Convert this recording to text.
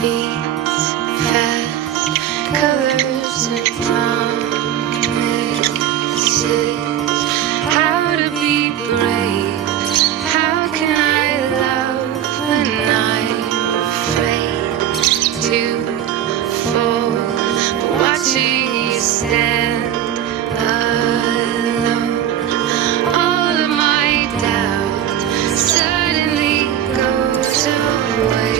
beats fast, colors and promises. How to be brave? How can I love when I'm afraid to fall? But watching you stand alone, all of my doubt suddenly goes away.